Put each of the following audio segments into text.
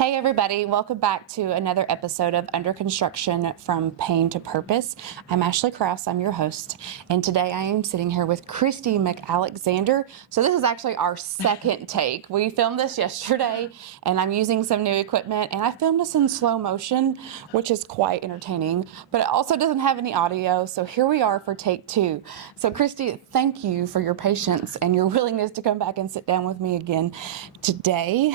Hey everybody, welcome back to another episode of Under Construction from Pain to Purpose. I'm Ashley Krause, I'm your host, and today I am sitting here with Christi McAlexander. So this is actually our second take. We filmed this yesterday and I'm using some new equipment, and I filmed this in slow motion, which is quite entertaining, but it also doesn't have any audio, so here we are for take two. So Christi, thank you for your patience and your willingness to come back and sit down with me again today.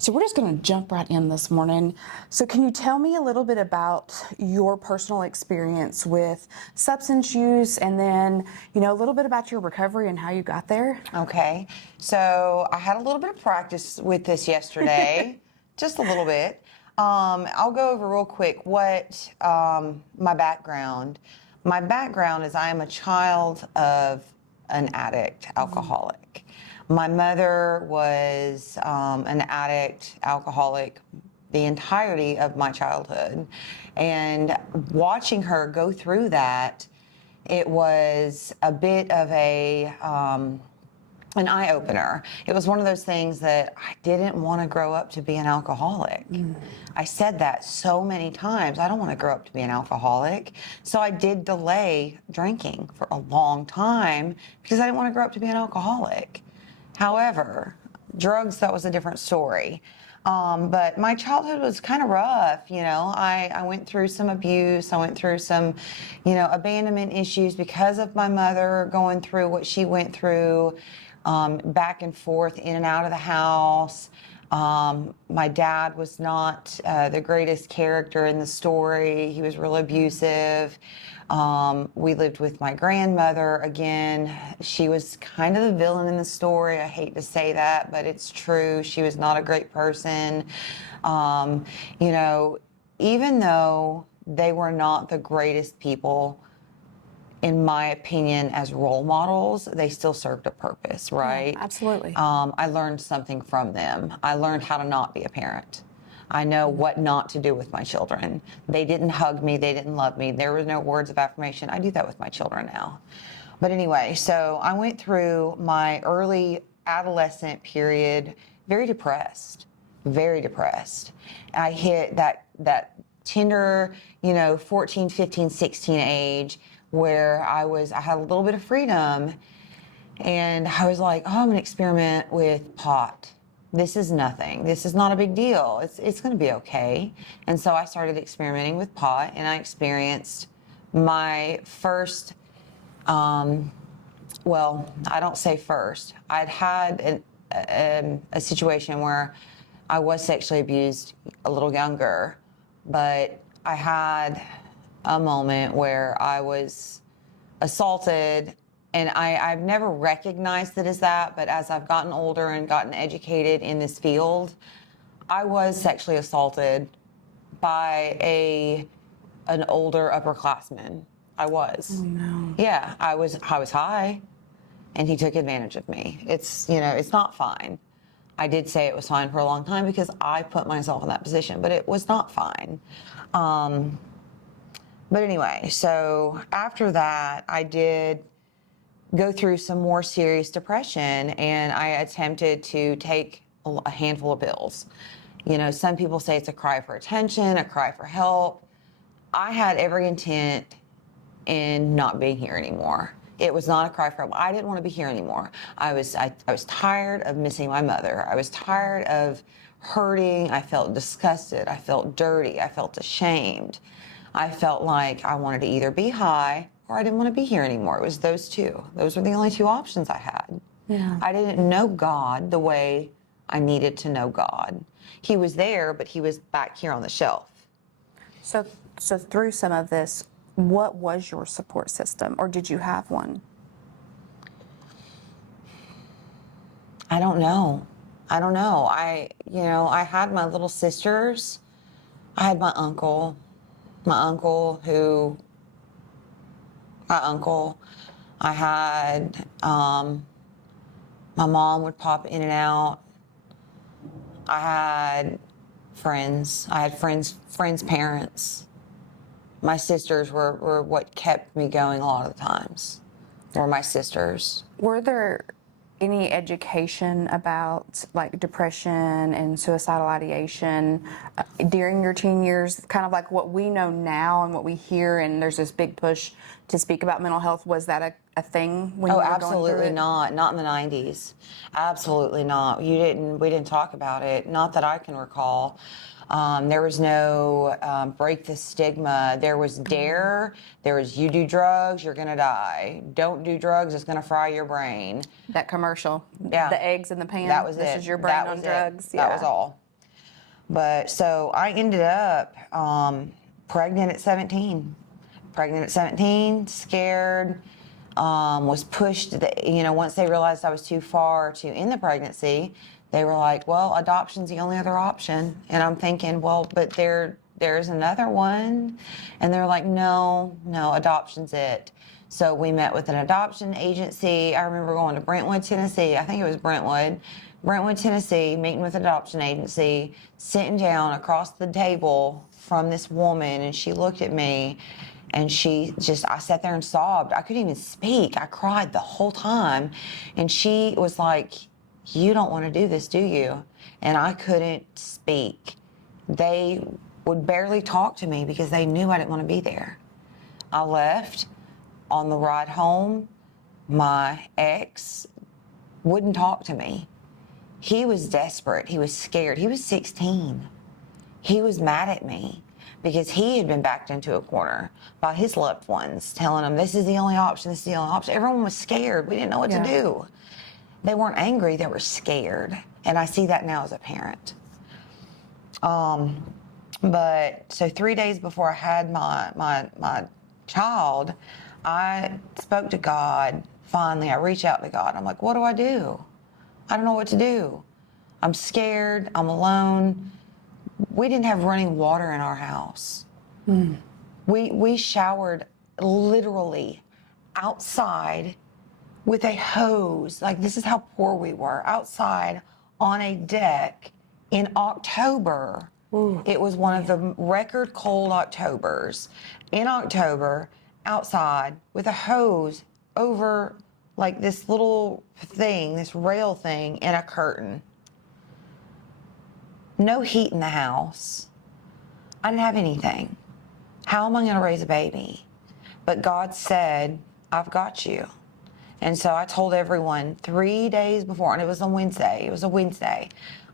So we're just going to jump right in this morning. So can you tell me a little bit about your personal experience with substance use, and then, a little bit about your recovery and how you got there? Okay, so I had a little bit of practice with this yesterday, just a little bit. I'll go over real quick what my background. My background is I am a child of an addict, alcoholic. My mother was an addict, alcoholic, the entirety of my childhood. And watching her go through that, it was a bit of an eye-opener. It was one of those things that I didn't want to grow up to be an alcoholic. I said that so many times. I don't want to grow up to be an alcoholic. So I did delay drinking for a long time because I didn't want to grow up to be an alcoholic. However, drugs, that was a different story. But my childhood was kind of rough, I went through some abuse. I went through some, abandonment issues because of my mother going through what she went through, back and forth, in and out of the house. My dad was not the greatest character in the story. He was real abusive. We lived with my grandmother. Again, she was kind of the villain in the story. I hate to say that, but it's true. She was not a great person. Even though they were not the greatest people, in my opinion, as role models, they still served a purpose, right? Yeah, absolutely. I learned something from them. I learned how to not be a parent. I know what not to do with my children. They didn't hug me. They didn't love me. There were no words of affirmation. I do that with my children now. But anyway, so I went through my early adolescent period very depressed, very depressed. I hit that tender, 14, 15, 16 age where I had a little bit of freedom, and I was like, I'm going to experiment with pot. This is nothing. This is not a big deal. It's going to be okay. And so I started experimenting with pot, and I experienced my first, I don't say first. I'd had a situation where I was sexually abused a little younger, but I had a moment where I was assaulted. And I've never recognized it as that, but as I've gotten older and gotten educated in this field, I was sexually assaulted by an older upperclassman. I was. Oh, no. Yeah, I was high, and he took advantage of me. It's not fine. I did say it was fine for a long time because I put myself in that position, but it was not fine. But anyway, so after that, I did go through some more serious depression, and I attempted to take a handful of pills. Some people say it's a cry for attention, a cry for help. I had every intent in not being here anymore. It was not a cry for help. I didn't want to be here anymore. I was tired of missing my mother. I was tired of hurting. I felt disgusted. I felt dirty. I felt ashamed. I felt like I wanted to either be high or I didn't want to be here anymore. It was those two. Those were the only two options I had. Yeah. I didn't know God the way I needed to know God. He was there, but he was back here on the shelf. So through some of this, what was your support system, or did you have one? I don't know. I had my little sisters. I had my uncle. I had, my mom would pop in and out. I had friends. Friends' parents. My sisters were what kept me going a lot of the times, were my sisters. Were there any education about like depression and suicidal ideation during your teen years? Kind of like what we know now and what we hear, and there's this big push to speak about mental health. Was that a thing when you were going through Absolutely it? not in the 90s. Absolutely not. We didn't talk about it, not that I can recall. There was no break the stigma. There was dare. There was you do drugs, you're going to die. Don't do drugs, it's going to fry your brain. That commercial, Yeah. the eggs in the pan. That was this it. is your brain That on was drugs. it. That was all. But so I ended up pregnant at 17. Pregnant at 17, scared, was pushed. Once they realized I was too far to end the pregnancy, they were like, well, adoption's the only other option. And I'm thinking, well, but there's another one. And they're like, no, adoption's it. So we met with an adoption agency. I remember going to Brentwood, Tennessee. I think it was Brentwood, Tennessee, meeting with an adoption agency, sitting down across the table from this woman, and she looked at me, and I sat there and sobbed. I couldn't even speak. I cried the whole time. And she was like, you don't want to do this, do you? And I couldn't speak. They would barely talk to me because they knew I didn't want to be there. I left. On the ride home, my ex wouldn't talk to me. He was desperate. He was scared. He was 16. He was mad at me because he had been backed into a corner by his loved ones, telling him, this is the only option, this is the only option. Everyone was scared. We didn't know what to do. They weren't angry, they were scared. And I see that now as a parent. But so 3 days before I had my child, I spoke to God. Finally, I reached out to God. I'm like, what do? I don't know what to do. I'm scared. I'm alone. We didn't have running water in our house. We showered literally outside with a hose. Like, this is how poor we were. Outside on a deck in October. It was one of the record cold Octobers. In October, outside with a hose over like this little thing, this rail thing, and a curtain. No heat in the house. I didn't have anything. How am I going to raise a baby? But God said, I've got you. And so I told everyone 3 days before, and it was a Wednesday.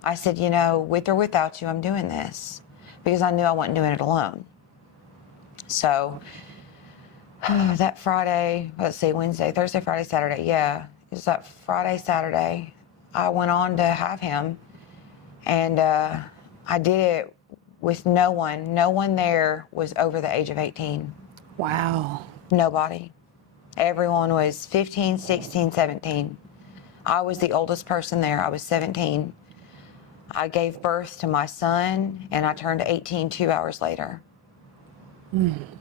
I said, with or without you, I'm doing this. Because I knew I wasn't doing it alone. So that Friday, Wednesday, Thursday, Friday, Saturday, it was that Friday, Saturday, I went on to have him, and I did it with no one. No one there was over the age of 18. Wow. Nobody. Everyone was 15, 16, 17. I was the oldest person there. I was 17. I gave birth to my son, and I turned 18 2 hours later.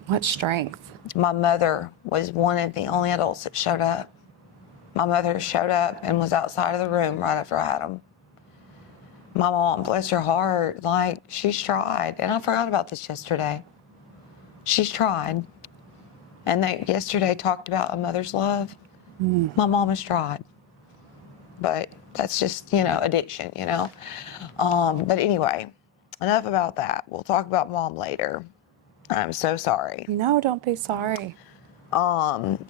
What strength. My mother was one of the only adults that showed up. My mother showed up and was outside of the room right after I had him. My mom, bless her heart, she's tried. And I forgot about this yesterday. She's tried. And they yesterday talked about a mother's love. My mom has tried. But that's just, addiction, But anyway, enough about that. We'll talk about mom later. I'm so sorry. No, don't be sorry.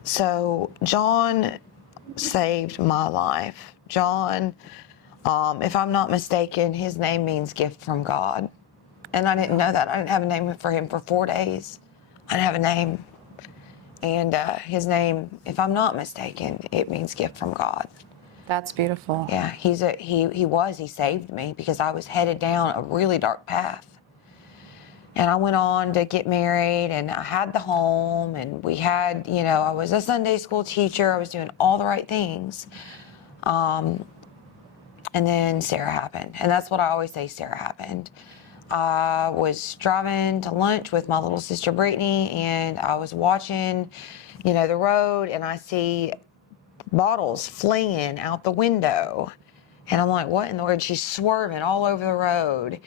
So John saved my life. John, if I'm not mistaken, his name means gift from God. And I didn't know that. I didn't have a name for him for 4 days. I didn't have a name. And his name, if I'm not mistaken, it means gift from God. That's beautiful. Yeah, he saved me because I was headed down a really dark path. And I went on to get married, and I had the home, and we had, I was a Sunday school teacher. I was doing all the right things. And then Sarah happened. And that's what I always say, Sarah happened. I was driving to lunch with my little sister Brittany, and I was watching, the road, and I see bottles flinging out the window. And I'm like, what in the world? She's swerving all over the road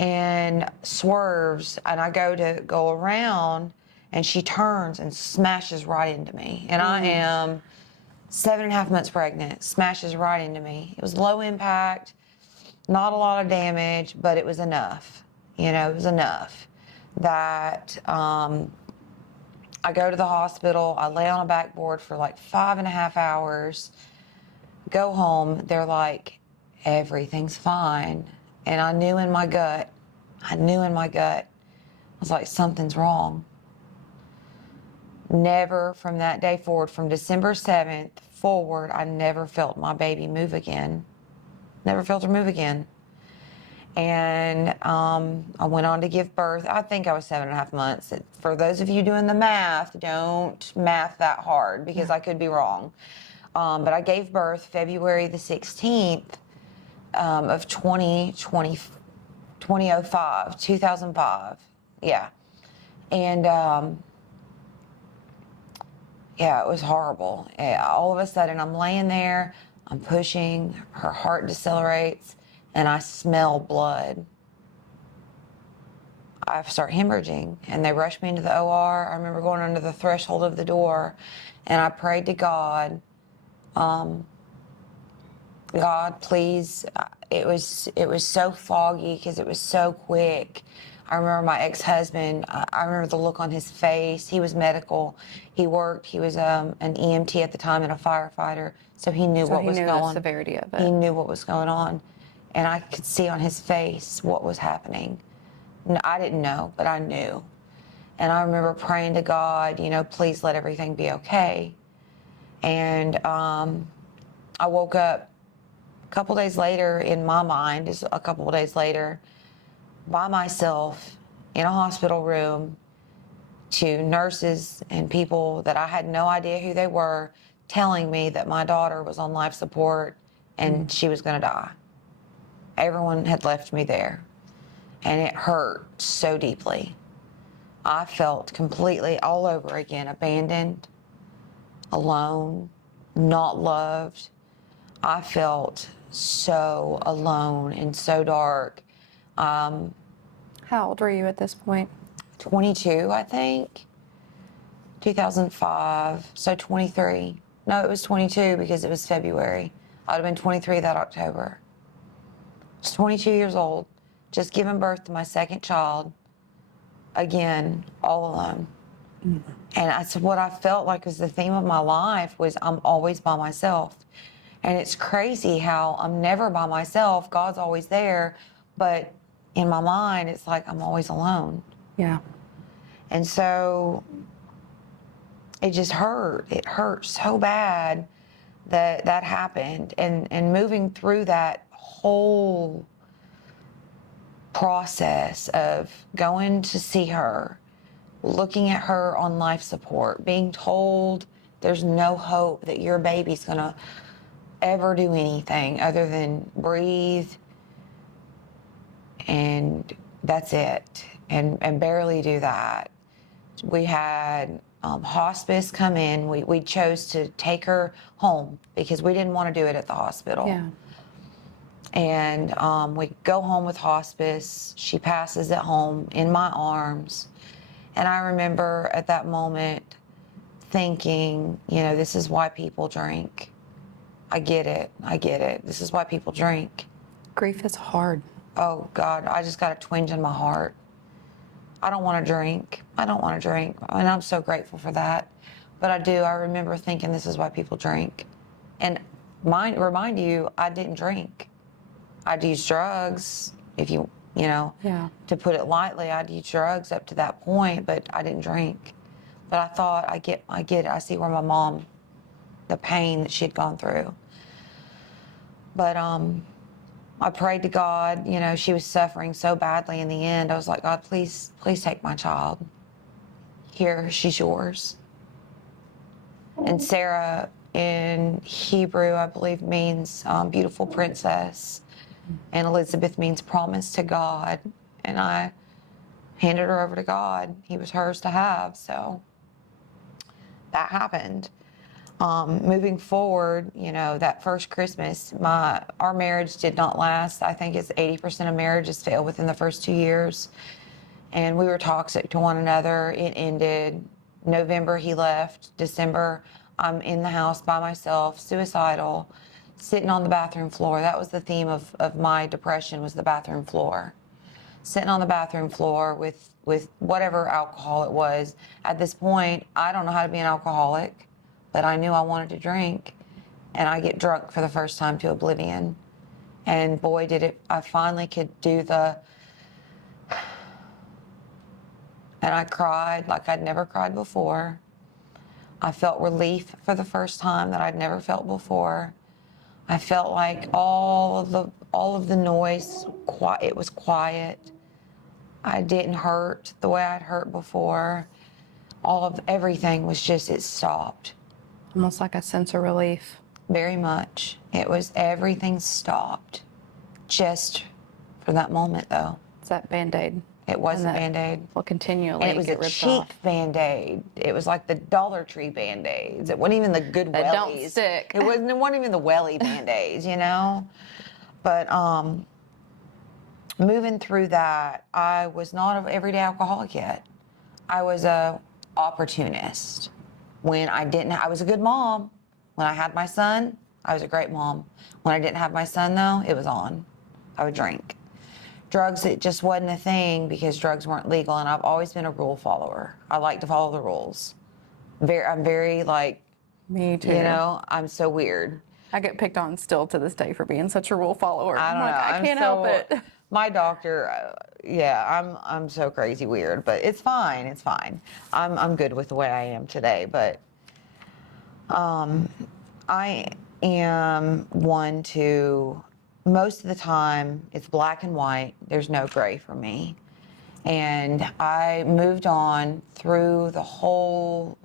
and swerves, and I go around, and she turns and smashes right into me. And I am 7.5 months pregnant, smashes right into me. It was low impact, not a lot of damage, but it was enough. It was enough that I go to the hospital. I lay on a backboard for like 5.5 hours, go home. They're like, everything's fine. And I knew in my gut, I was like, something's wrong. Never from that day forward, from December 7th forward, I never felt my baby move again. Never felt her move again. And I went on to give birth. I think I was 7.5 months. For those of you doing the math, don't math that hard because I could be wrong. But I gave birth February the 16th of 2005. Yeah. And yeah, it was horrible. All of a sudden, I'm laying there, I'm pushing, her heart decelerates, and I smell blood. I start hemorrhaging, and they rushed me into the OR. I remember going under the threshold of the door, and I prayed to God, God, please. It was so foggy because it was so quick. I remember my ex-husband, I remember the look on his face. He was medical. He worked. He was an EMT at the time and a firefighter, so he knew what was going on. The severity of it. He knew what was going on, and I could see on his face what was happening. No, I didn't know, but I knew. And I remember praying to God, please let everything be okay. And I woke up a couple days later, in my mind, is a couple of days later, by myself in a hospital room to nurses and people that I had no idea who they were telling me that my daughter was on life support and she was going to die. Everyone had left me there, and it hurt so deeply. I felt completely all over again, abandoned, alone, not loved. I felt so alone and so dark. How old were you at this point? 22, I think. 2005, so 23. No, it was 22 because it was February. I'd have been 23 that October. I was 22 years old, just giving birth to my second child, again, all alone. Mm-hmm. And that's what I felt like was the theme of my life, was I'm always by myself. And it's crazy how I'm never by myself. God's always there, but in my mind, it's like I'm always alone. Yeah. And so it just hurt. It hurt so bad that happened. And moving through that whole process of going to see her, looking at her on life support, being told there's no hope that your baby's going to ever do anything other than breathe, and that's it, and barely do that. We had hospice come in. We chose to take her home because we didn't want to do it at the hospital. Yeah. And we go home with hospice. She passes at home in my arms. And I remember at that moment thinking, this is why people drink. I get it. This is why people drink. Grief is hard. Oh, God, I just got a twinge in my heart. I don't want to drink. And I'm so grateful for that. But I do. I remember thinking this is why people drink. And remind you, I didn't drink. I'd use drugs, Yeah. to put it lightly. I'd use drugs up to that point, but I didn't drink. But I thought, I get it. I see where my mom, the pain that she had gone through. But I prayed to God. She was suffering so badly in the end. I was like, God, please take my child. Here, she's yours. And Sarah in Hebrew, I believe, means beautiful princess. And Elizabeth means promise to God. And I handed her over to God. He was hers to have. So that happened. Moving forward, that first Christmas, our marriage did not last. I think it's 80% of marriages fail within the first 2 years. And we were toxic to one another. It ended. November, he left. December, I'm in the house by myself, suicidal, sitting on the bathroom floor. That was the theme of my depression, was the bathroom floor. Sitting on the bathroom floor with whatever alcohol it was. At this point, I don't know how to be an alcoholic, but I knew I wanted to drink. And I get drunk for the first time to oblivion. And boy, did it, I finally could do and I cried like I'd never cried before. I felt relief for the first time that I'd never felt before. I felt like all of the noise, it was quiet. I didn't hurt the way I'd hurt before. Everything was just, it stopped. Almost like a sense of relief. Very much. Everything stopped just for that moment, though. It's that Band-Aid. It was a Band-Aid. Will continually And it was get a ripped cheap off. Band-Aid. It was like the Dollar Tree Band-Aids. It wasn't even the good That wellies. don't stick. It wasn't even the welly Band-Aids, you know? But moving through that, I was not an everyday alcoholic yet. I was a opportunist. I was a good mom. When I had my son, I was a great mom. When I didn't have my son, though, it was on. I would drink. Drugs, it just wasn't a thing because drugs weren't legal, and I've always been a rule follower. I like to follow the rules. I'm very like, Me too. you know, I'm so weird. I get picked on still to this day for being such a rule follower. I don't know. I can't help it. My doctor, I'm so crazy weird, but it's fine. It's fine. I'm good with the way I am today, but I am one to, most of the time, it's black and white. There's no gray for me. And I moved on through the whole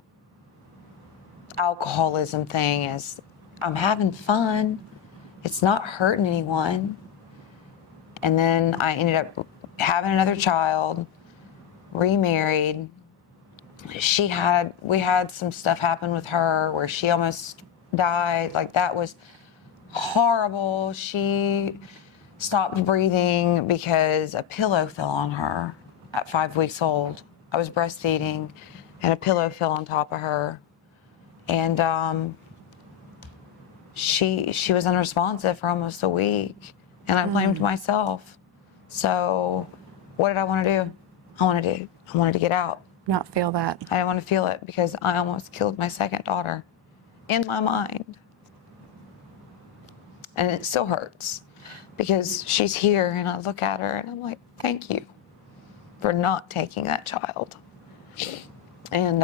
alcoholism thing as I'm having fun. It's not hurting anyone. And then I ended up having another child, remarried. We had some stuff happen with her where she almost died. Like, that was horrible. She stopped breathing because a pillow fell on her at 5 weeks old. I was breastfeeding and a pillow fell on top of her. And she was unresponsive for almost a week, and I blamed myself. So what did I want to do? I wanted to get out. Not feel that. I didn't want to feel it because I almost killed my second daughter in my mind. And it still hurts because she's here and I look at her and I'm like, thank you for not taking that child. And,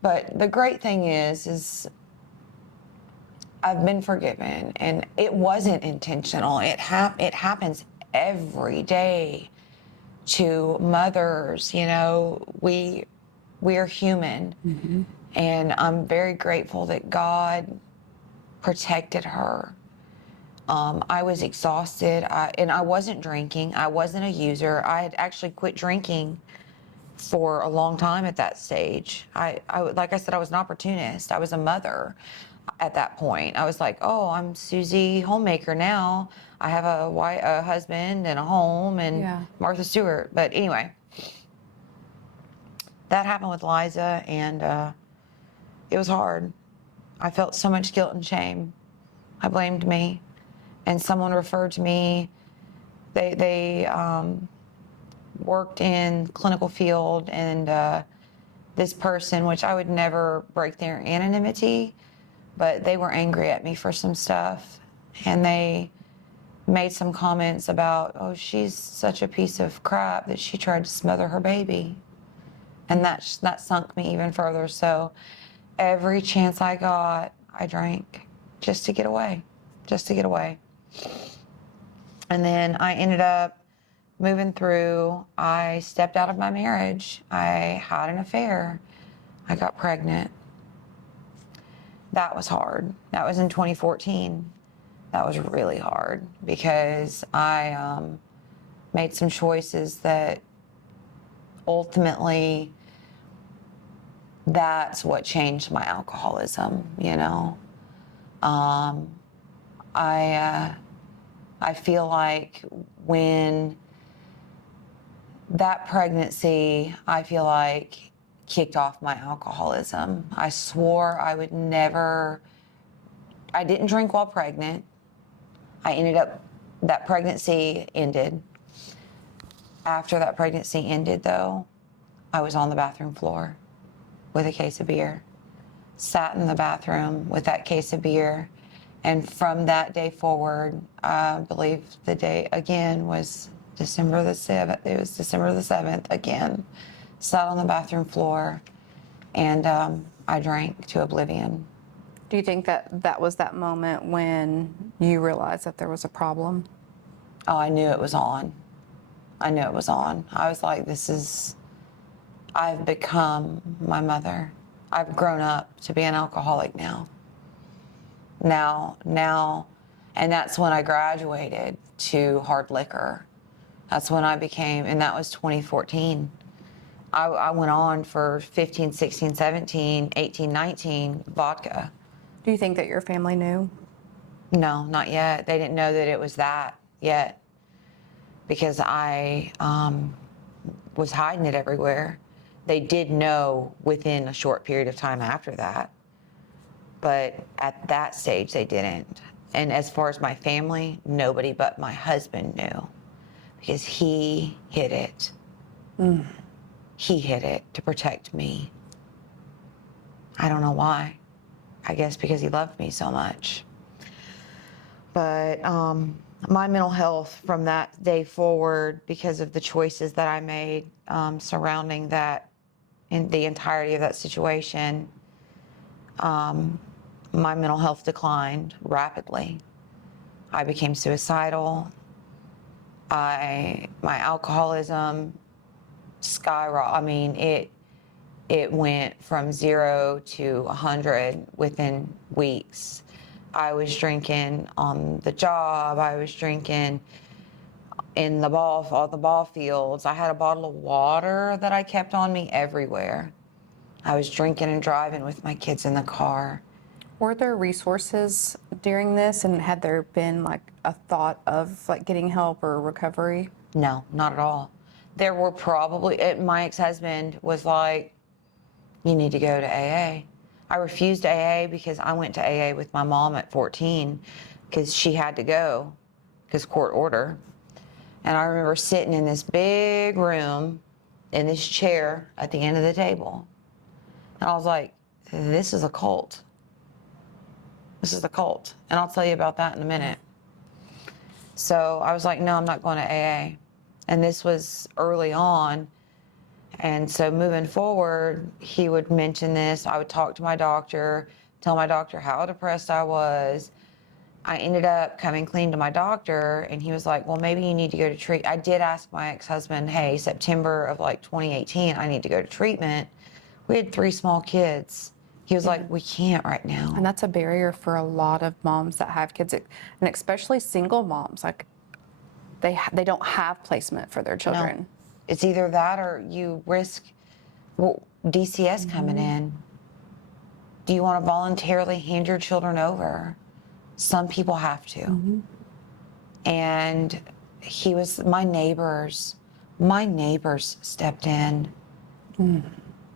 but the great thing is I've been forgiven, and it wasn't intentional. It happens every day to mothers. You know, we are human. Mm-hmm. And I'm very grateful that God protected her. I was exhausted, and I wasn't drinking. I wasn't a user. I had actually quit drinking for a long time at that stage. I like I said, I was an opportunist. I was a mother at that point. I was like, oh, I'm Susie Homemaker now. I have a husband and a home and Martha Stewart. But anyway, that happened with Liza, and it was hard. I felt so much guilt and shame. I blamed me. And someone referred to me. They worked in clinical field, and this person, which I would never break their anonymity, but they were angry at me for some stuff, and they made some comments about, oh, she's such a piece of crap that she tried to smother her baby. And that sunk me even further. So every chance I got, I drank just to get away. And then I ended up moving through. I stepped out of my marriage. I had an affair. I got pregnant. That was hard. That was in 2014. That was really hard because I made some choices that ultimately, that's what changed my alcoholism, you know. I feel like when that pregnancy, I feel like kicked off my alcoholism. I swore I would never, I didn't drink while pregnant. I ended up, that pregnancy ended. After that pregnancy ended, though, I was on the bathroom floor with a case of beer. Sat in the bathroom with that case of beer. And from that day forward, I believe the day again was December the 7th. It was December the 7th again. Sat on the bathroom floor and I drank to oblivion. Do you think that that was that moment when you realized that there was a problem? Oh, I knew it was on. I knew it was on. I was like, I've become my mother. I've grown up to be an alcoholic now. And that's when I graduated to hard liquor. That's when I became, and that was 2014. I went on for 15, 16, 17, 18, 19, vodka. Do you think that your family knew? No, not yet. They didn't know that it was that yet because I was hiding it everywhere. They did know within a short period of time after that, but at that stage they didn't. And as far as my family, nobody but my husband knew because he hid it. He hid it to protect me. I don't know why. I guess because he loved me so much. But my mental health from that day forward, because of the choices that I made surrounding that, in the entirety of that situation, my mental health declined rapidly. I became suicidal. My alcoholism skyrocketed. I mean, it went from 0 to 100 within weeks. I was drinking on the job. I was drinking in all the ball fields. I had a bottle of water that I kept on me everywhere. I was drinking and driving with my kids in the car. Were there resources during this, and had there been like a thought of like getting help or recovery? No, not at all. There were probably, my ex-husband was like, you need to go to AA. I refused AA because I went to AA with my mom at 14 because she had to go because court order. And I remember sitting in this big room in this chair at the end of the table. And I was like, this is a cult. This is a cult. And I'll tell you about that in a minute. So I was like, no, I'm not going to AA. And this was early on. And so moving forward, he would mention this. I would talk to my doctor, tell my doctor how depressed I was. I ended up coming clean to my doctor, and he was like, well, maybe you need to go to treatment. I did ask my ex-husband, hey, September of like 2018, I need to go to treatment. We had 3 small kids. He was like, we can't right now. And that's a barrier for a lot of moms that have kids, and especially single moms. Like they don't have placement for their children. No. It's either that or you risk DCS coming in. Do you want to voluntarily hand your children over? Some people have to. And my neighbors stepped in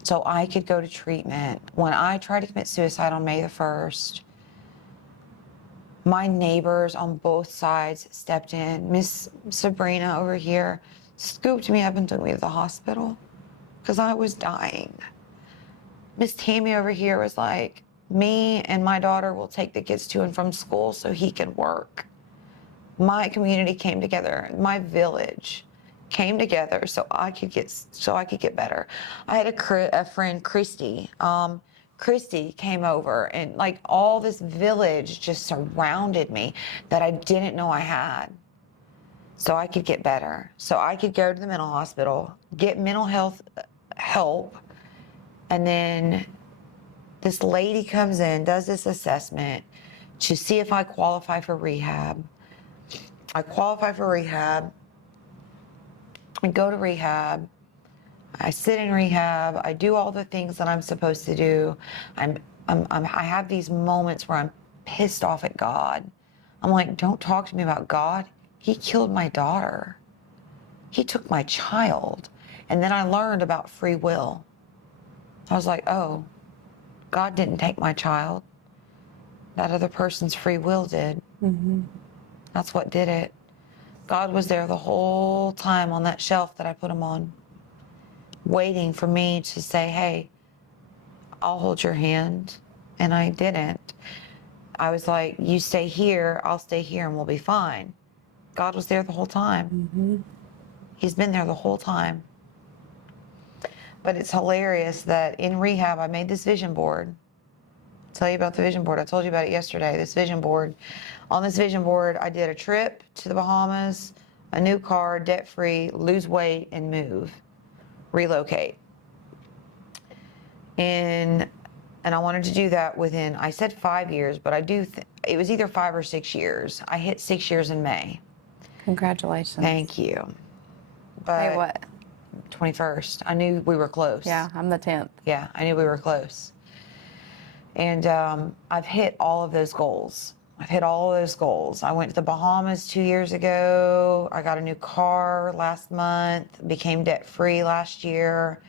so I could go to treatment. When I tried to commit suicide on May the 1st, my neighbors on both sides stepped in. Miss Sabrina over here scooped me up and took me to the hospital because I was dying. Miss Tammy over here was like, me and my daughter will take the kids to and from school so he can work. My community came together. My village came together so I could get better. I had a friend, Christi. Christi came over, and like all this village just surrounded me that I didn't know I had. So I could get better. So I could go to the mental hospital, get mental health help, and then this lady comes in, does this assessment to see if I qualify for rehab. I qualify for rehab. I go to rehab. I sit in rehab. I do all the things that I'm supposed to do. I have these moments where I'm pissed off at God. I'm like, don't talk to me about God. He killed my daughter. He took my child. And then I learned about free will. I was like, oh, God didn't take my child. That other person's free will did. That's what did it. God was there the whole time on that shelf that I put him on, waiting for me to say, hey, I'll hold your hand. And I didn't. I was like, you stay here, I'll stay here, and we'll be fine. God was there the whole time. He's been there the whole time. But it's hilarious that in rehab, I made this vision board. I'll tell you about the vision board. I told you about it yesterday, this vision board. On this vision board, I did a trip to the Bahamas, a new car, debt-free, lose weight, and move, relocate. And I wanted to do that within, I said 5 years, but it was either 5 or 6 years. I hit 6 years in May. Congratulations. Thank you. But Hey, what? 21st. I knew we were close. Yeah, I'm the 10th. Yeah, I knew we were close. And I've hit all of those goals. I went to the Bahamas 2 years ago. I got a new car last month, became debt-free last year.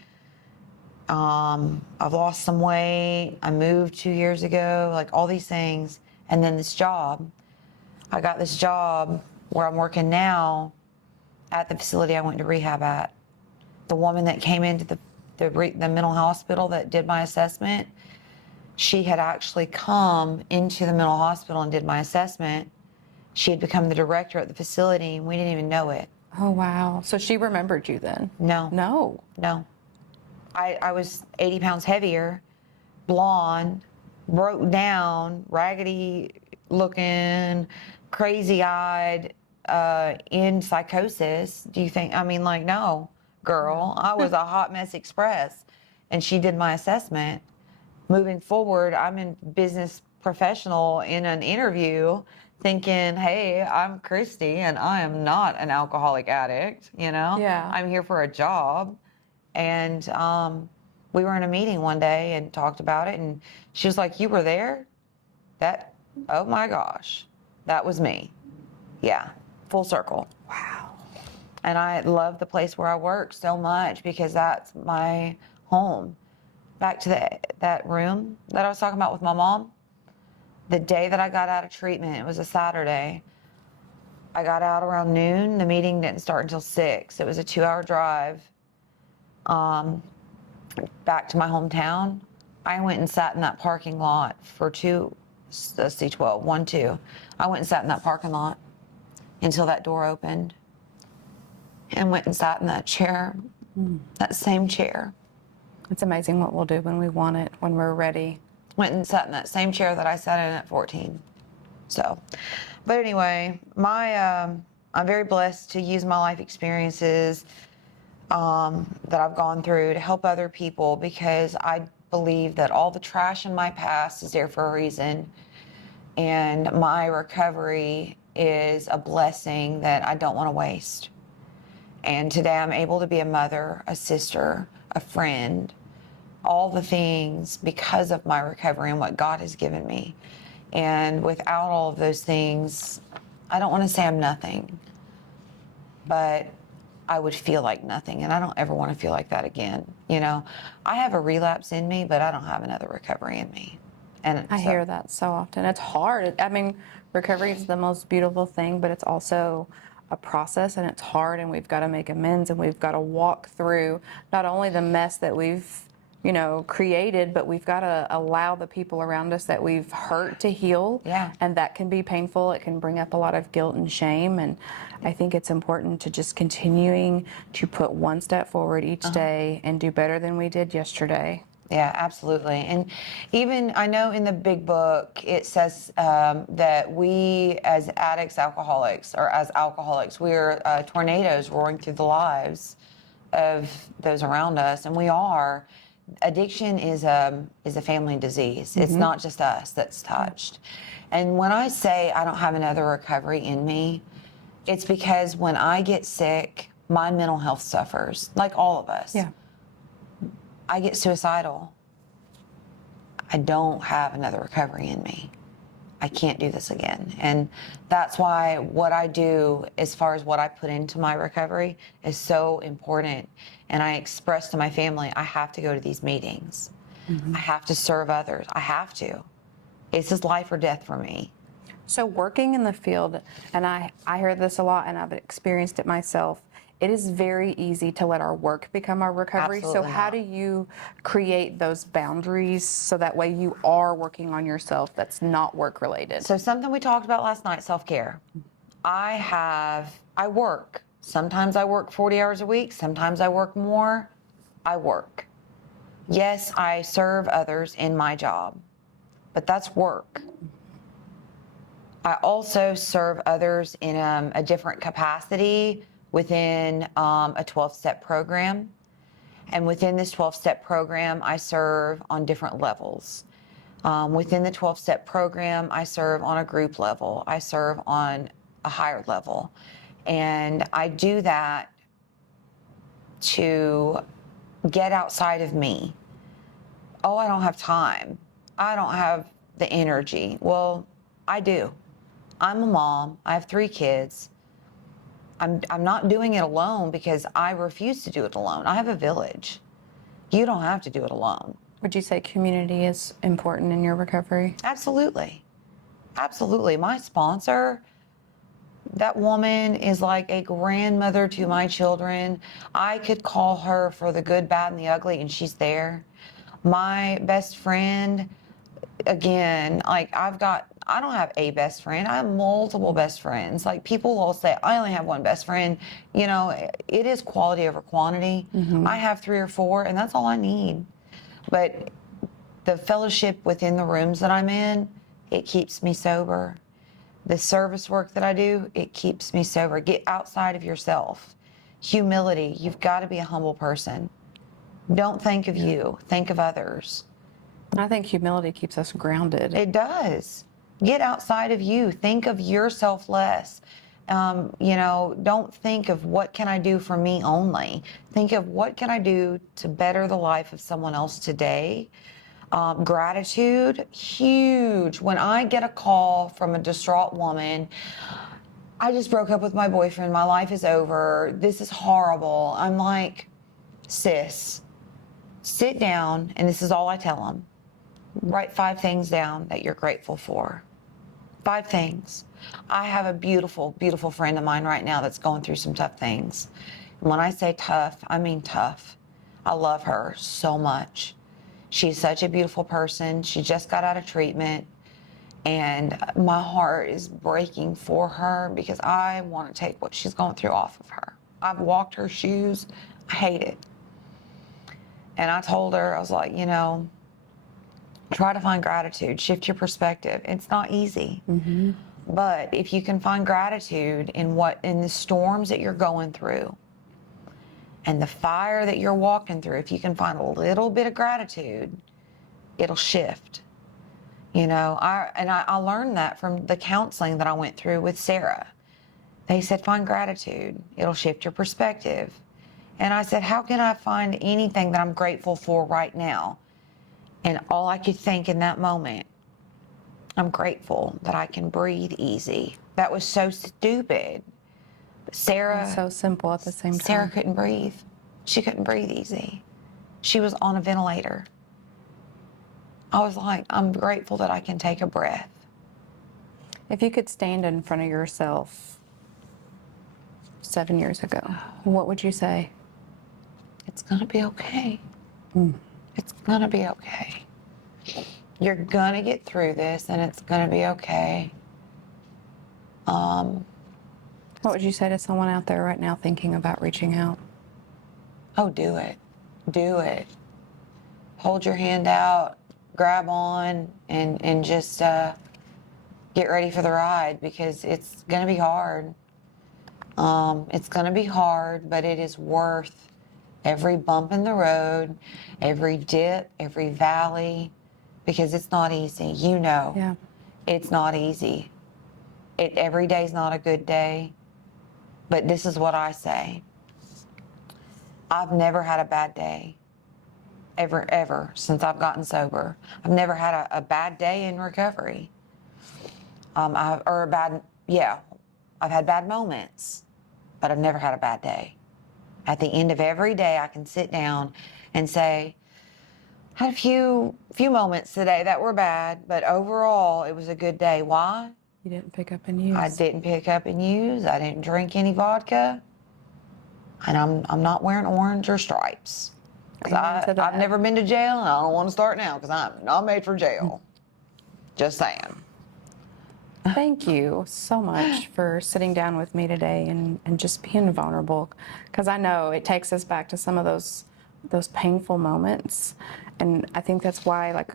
I've lost some weight. I moved 2 years ago, like all these things. And then this job. I got this job where I'm working now at the facility I went to rehab at. The woman that came into the mental hospital that did my assessment, she had actually come into the mental hospital and did my assessment. She had become the director at the facility, and we didn't even know it. Oh, wow. So she remembered you then? No. No. I was 80 pounds heavier, blonde, broke down, raggedy looking, crazy-eyed, in psychosis. Do you think, no, girl, I was a hot mess express. And she did my assessment. Moving forward, I'm in business professional in an interview thinking, hey, I'm Christi and I am not an alcoholic addict, Yeah. I'm here for a job. And we were in a meeting one day and talked about it, and she was like, you were there? Oh my gosh, that was me. Yeah, full circle. Wow. And I love the place where I work so much because that's my home. Back to that room that I was talking about with my mom. The day that I got out of treatment, it was a Saturday. I got out around noon. The meeting didn't start until 6. It was a 2-hour drive back to my hometown. I went and sat in that parking lot for 2. Let's see, 12, 1, 2. I went and sat in that parking lot until that door opened, and went and sat in that chair, that same chair. It's amazing what we'll do when we want it, when we're ready. Went and sat in that same chair that I sat in at 14. So, but anyway, I'm very blessed to use my life experiences that I've gone through to help other people, because I believe that all the trash in my past is there for a reason. And my recovery is a blessing that I don't want to waste. And today I'm able to be a mother, a sister, a friend, all the things because of my recovery and what God has given me. And without all of those things, I don't want to say I'm nothing, but I would feel like nothing. And I don't ever want to feel like that again. I have a relapse in me, but I don't have another recovery in me. And I hear that so often. It's hard. Recovery is the most beautiful thing, but it's also a process, and it's hard, and we've got to make amends, and we've got to walk through not only the mess that we've created, but we've got to allow the people around us that we've hurt to heal. Yeah. And that can be painful. It can bring up a lot of guilt and shame. And I think it's important to just continuing to put one step forward each day and do better than we did yesterday. Yeah, absolutely. And even, I know in the big book, it says that we as addicts, alcoholics, we're tornadoes roaring through the lives of those around us. And we are. Addiction is a family disease. It's not just us that's touched. And when I say I don't have another recovery in me, it's because when I get sick, my mental health suffers, like all of us. Yeah. I get suicidal. I don't have another recovery in me. I can't do this again. And that's why what I do as far as what I put into my recovery is so important. And I express to my family, I have to go to these meetings. I have to serve others. I have to. This is life or death for me. So working in the field, and I hear this a lot and I've experienced it myself, it is very easy to let our work become our recovery. Absolutely So how not. do you create those boundaries so that way you are working on yourself that's not work related? So something we talked about last night, self-care. I work. Sometimes I work 40 hours a week. Sometimes I work more. I work. Yes, I serve others in my job, but that's work. I also serve others in a different capacity within a 12-step program. And within this 12-step program, I serve on different levels. Within the 12-step program, I serve on a group level. I serve on a higher level. And I do that to get outside of me. Oh, I don't have time. I don't have the energy. Well, I do. I'm a mom. I have 3 kids. I'm not doing it alone because I refuse to do it alone. I have a village. You don't have to do it alone. Would you say community is important in your recovery? Absolutely. Absolutely. My sponsor, that woman is like a grandmother to my children. I could call her for the good, bad, and the ugly, and she's there. My best friend, again, like I don't have a best friend. I have multiple best friends. Like people will say, I only have one best friend. You know, it is quality over quantity. I have 3 or 4, and that's all I need. But the fellowship within the rooms that I'm in, it keeps me sober. The service work that I do, it keeps me sober. Get outside of yourself. Humility, you've got to be a humble person. Don't think of you, think of others. I think humility keeps us grounded. It does. Get outside of you. Think of yourself less. You know, don't think of what can I do for me only. Think of what can I do to better the life of someone else today. Gratitude, huge. When I get a call from a distraught woman, I just broke up with my boyfriend. My life is over. This is horrible. I'm like, sis, sit down, and this is all I tell them. Write 5 things down that you're grateful for. 5 things. I have a beautiful, beautiful friend of mine right now that's going through some tough things. And when I say tough, I mean tough. I love her so much. She's such a beautiful person. She just got out of treatment. And my heart is breaking for her because I want to take what she's going through off of her. I've walked her shoes. I hate it. And I told her, I was like, you know, try to find gratitude, shift your perspective. It's not easy. But if you can find gratitude in the storms that you're going through and the fire that you're walking through, if you can find a little bit of gratitude, it'll shift. You know, I learned that from the counseling that I went through with Sarah. They said, find gratitude. It'll shift your perspective. And I said, how can I find anything that I'm grateful for right now? And all I could think in that moment, I'm grateful that I can breathe easy. That was so stupid. But Sarah... It's so simple at the same time. Sarah couldn't breathe. She couldn't breathe easy. She was on a ventilator. I was like, I'm grateful that I can take a breath. If you could stand in front of yourself 7 years ago, what would you say? It's going to be okay. It's going to be okay. You're going to get through this, and it's going to be okay. What would you say to someone out there right now thinking about reaching out? Oh, do it. Do it. Hold your hand out, grab on, and just get ready for the ride because it's going to be hard. It's going to be hard, but it is worth every bump in the road, every dip, every valley, because it's not easy. You know, Yeah. It's not easy. Every day's not a good day, but this is what I say. I've never had a bad day, ever, since I've gotten sober. I've never had a bad day in recovery. I've had bad moments, but I've never had a bad day. At the end of every day, I can sit down and say, I had a few moments today that were bad, but overall, it was a good day. Why? You didn't pick up and use. I didn't pick up and use. I didn't drink any vodka. And I'm not wearing orange or stripes. Because I've never been to jail, and I don't want to start now because I'm not made for jail. Just saying. Thank you so much for sitting down with me today and just being vulnerable, because I know it takes us back to some of those painful moments. And I think that's why, like,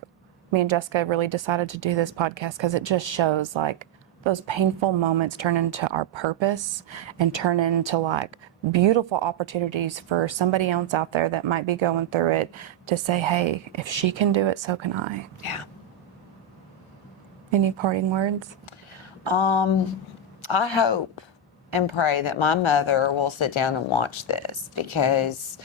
me and Jessica really decided to do this podcast, because it just shows, like, those painful moments turn into our purpose and turn into, like, beautiful opportunities for somebody else out there that might be going through it to say, hey, if she can do it, so can I. Yeah. Any parting words? I hope and pray that my mother will sit down and watch this, because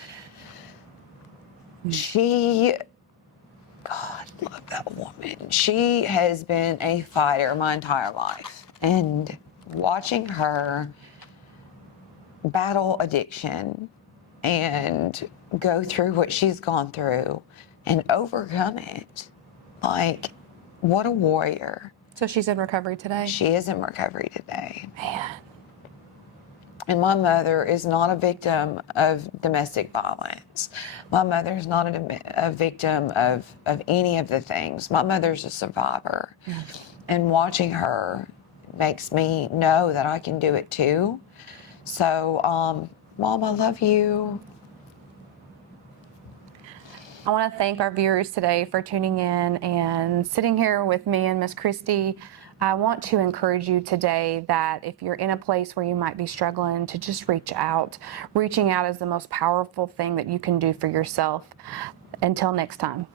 God, love that woman. She has been a fighter my entire life. And watching her battle addiction and go through what she's gone through and overcome it, like, what a warrior. So she's in recovery today? She is in recovery today. Man. And my mother is not a victim of domestic violence. My mother is not a victim of any of the things. My mother's a survivor. Yeah. And watching her makes me know that I can do it too. So, Mom, I love you. I want to thank our viewers today for tuning in and sitting here with me and Miss Christi. I want to encourage you today that if you're in a place where you might be struggling, to just reach out. Reaching out is the most powerful thing that you can do for yourself. Until next time.